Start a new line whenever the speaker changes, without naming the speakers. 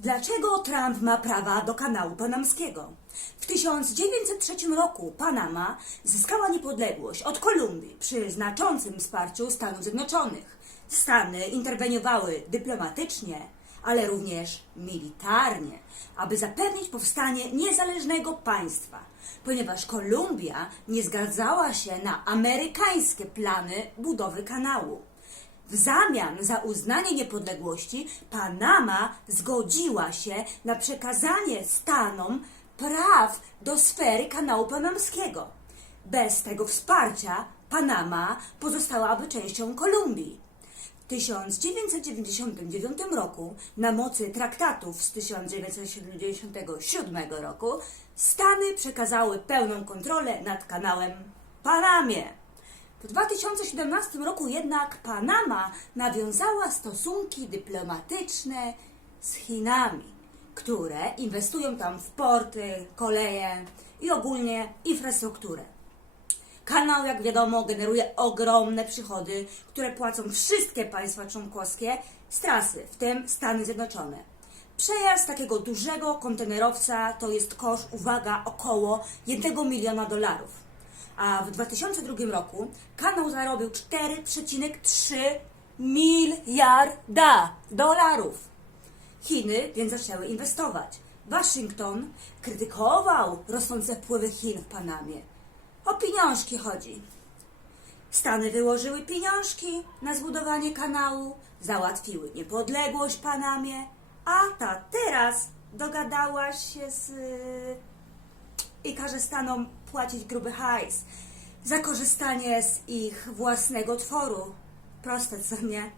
Dlaczego Trump ma prawa do kanału panamskiego? W 1903 roku Panama zyskała niepodległość od Kolumbii przy znaczącym wsparciu Stanów Zjednoczonych. Stany interweniowały dyplomatycznie, ale również militarnie, aby zapewnić powstanie niezależnego państwa, ponieważ Kolumbia nie zgadzała się na amerykańskie plany budowy kanału. W zamian za uznanie niepodległości Panama zgodziła się na przekazanie Stanom praw do sfery kanału panamskiego. Bez tego wsparcia Panama pozostałaby częścią Kolumbii. W 1999 roku na mocy traktatów z 1977 roku Stany przekazały pełną kontrolę nad kanałem Panamie. W 2017 roku jednak Panama nawiązała stosunki dyplomatyczne z Chinami, które inwestują tam w porty, koleje i ogólnie infrastrukturę. Kanał, jak wiadomo, generuje ogromne przychody, które płacą wszystkie państwa członkowskie z trasy, w tym Stany Zjednoczone. Przejazd takiego dużego kontenerowca to jest koszt, uwaga, około 1 miliona dolarów. A w 2002 roku kanał zarobił 4,3 miliarda dolarów. Chiny więc zaczęły inwestować. Waszyngton krytykował rosnące wpływy Chin w Panamie. O pieniążki chodzi. Stany wyłożyły pieniążki na zbudowanie kanału, załatwiły niepodległość Panamie, a ta teraz dogadała się z i każe Stanom płacić gruby hajs za korzystanie z ich własnego tworu. Proste, co nie?